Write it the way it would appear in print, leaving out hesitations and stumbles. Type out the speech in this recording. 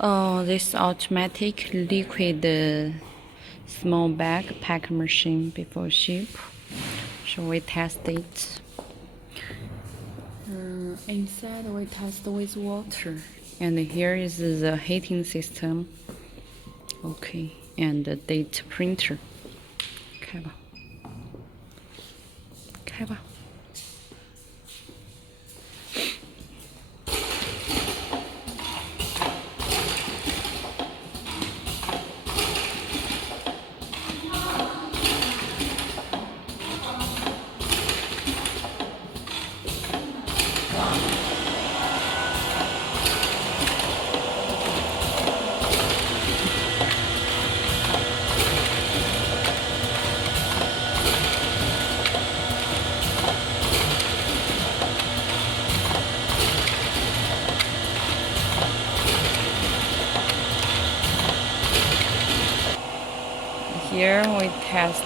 Oh, this automatic liquid small bag pack machine before ship. So we test it. Inside we test with water, and here is the heating system. Okay, and the date printer. 开吧，开吧。Here we test